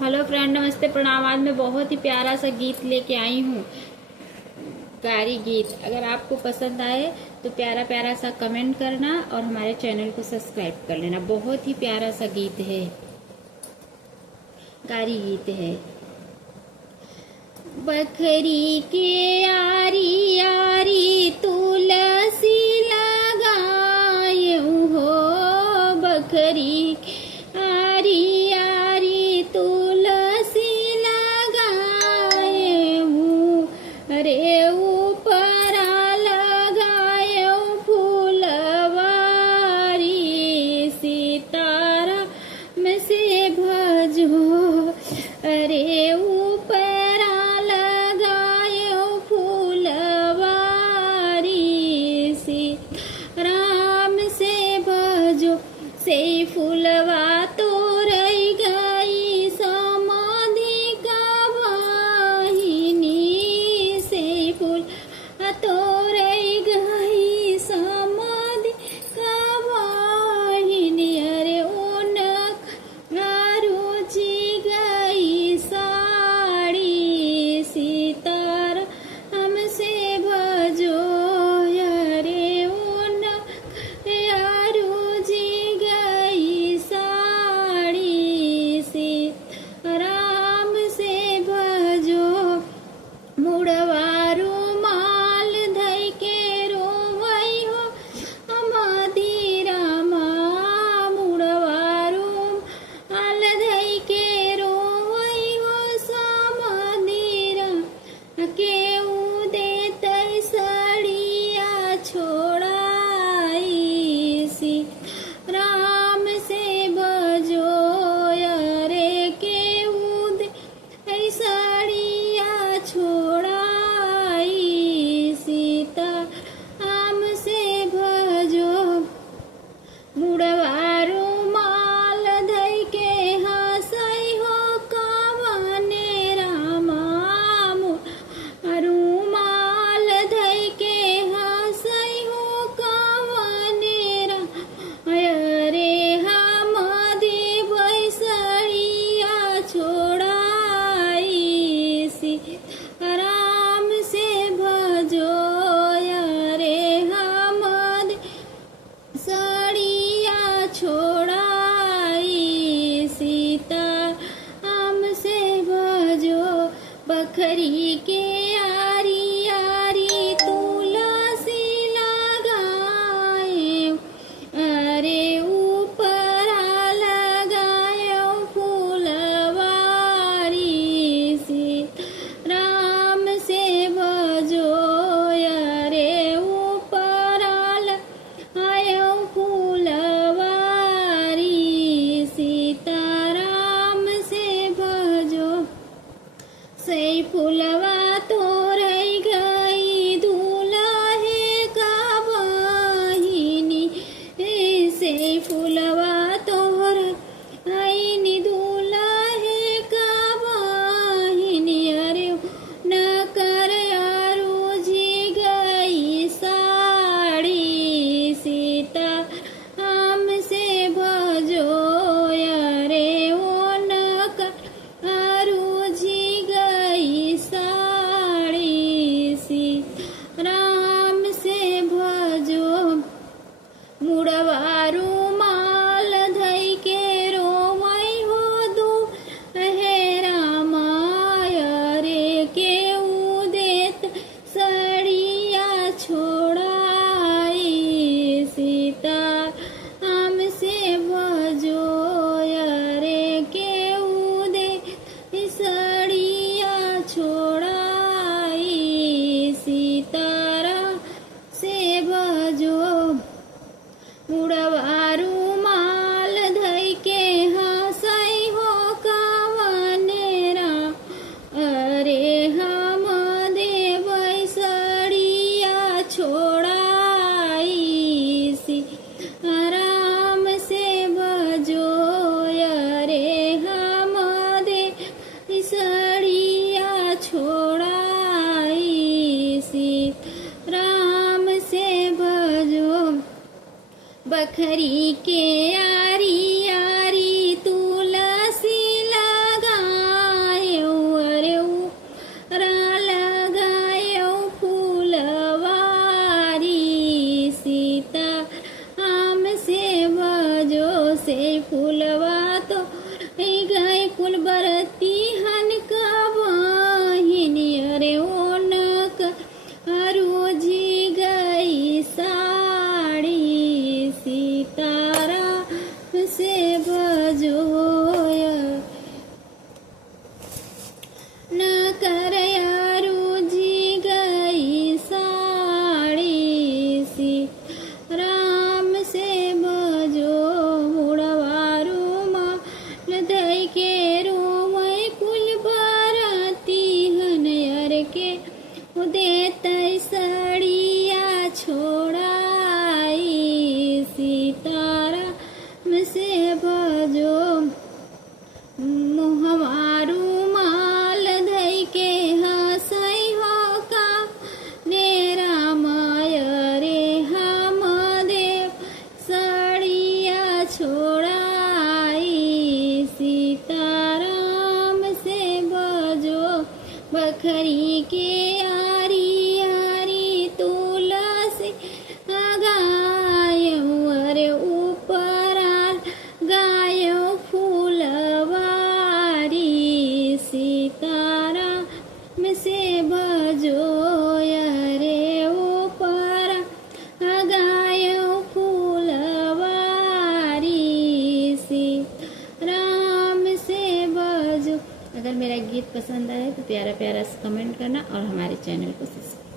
Hello friend, नमस्ते, प्रणाम। आज मैं बहुत ही प्यारा सा गीत लेके आई हूँ, कारी गीत। अगर आपको पसंद आए तो प्यारा प्यारा सा कमेंट करना और हमारे चैनल को सब्सक्राइब कर लेना। बहुत ही प्यारा सा गीत है, कारी गीत है। बखरी के यारी यारी तुलसी लगायूं हो, बखरी यारी यारी तुलसी लगायूं, रे ऊपरा लगायूं फूलवारी, सीताराम से भजो अरे ऊपरा लगायूं फूलवारी, सीताराम से भजो। से फूलवा तो रही गई समाधि का वाहिनी, से फूल तो रही गई समाधि का वाहिनी, अरे उनक रुचि गई साड़ी, सीताराम से भजो अरे उनक रुचि गई साड़ी, सीताराम से भजो। मुड़वा रुमाल धई के रोवई हो मदिरामा, मुड़वा रुमाल धई के रोवई हो समदिरा, केऊ देतई सड़िया छोड़ाई, राम से भजो अरे केऊ देतई सड़िया छोड़ाई, सीता राम से भजो। मुड़वा रुमाल धई के हंसई हो कवने रामा, रुमाल धई के हंसई हो कवने रामा, अरे हम देवई सड़िया छोड़ाई, सीताराम से भजो अरे हम सड़िया छोड़ाई, सीताराम से भजो। बखरी के यारी यारी तुलसी लगाए, अरे ऊपरा लगायो फूलवारी, सीताराम से भजो अरे ऊपरा लगायो फूलवारी, सीताराम से भजो। से फूलवा तो रही गई दूल्हे का वाहिनी, से फूलवा तो रही दूल्हे का वाहिनी, अरे न कर रोजी गई साड़ी, सीताराम से भजो अरे ओ न कर रोजी गई साड़ी, सीताराम से भजो। मुड़वा रुमाल धई के रोवई हो दूल्हे रामा, अरे केऊ देत सड़िया छोड़ाई, सीताराम से भजो अरे केऊ देत सड़िया छोड़ाई, सीताराम से भजो। मुड़वा रुमाल धई के हंसई हो कवने राम, अरे हम देवई सड़िया छोड़ाई, सीताराम से भजो अरे हम देवई सड़िया छोड़ाई, सीताराम से भजो। बखरी के यारी यारी तुलसी लगाए, फूल बरती हन का बहिनी अरे ओनक रोजी गई साड़ी सितारा से बजोया न करया रोजी गई साड़ी सी राम से बजो मुड़वारू माल दई के रोमय कुल बरती हन अर के देत सड़िया छोड़ाई सीतारा से बजो हमारू माल धई के हंसई हो का रे रामाय रे हम देव सड़िया छोड़ाई सीताराम से बजो बखरी के आरी आरी तुलसी गायो अरे ऊपराल गायो फूलवारी सीताराम से बजो अरे ऊपरा गायो फूलवारी सीताराम से बजो। अगर मेरा गीत पसंद आए तो प्यारा प्यारा कमेंट करना और हमारे चैनल को सब्सक्राइब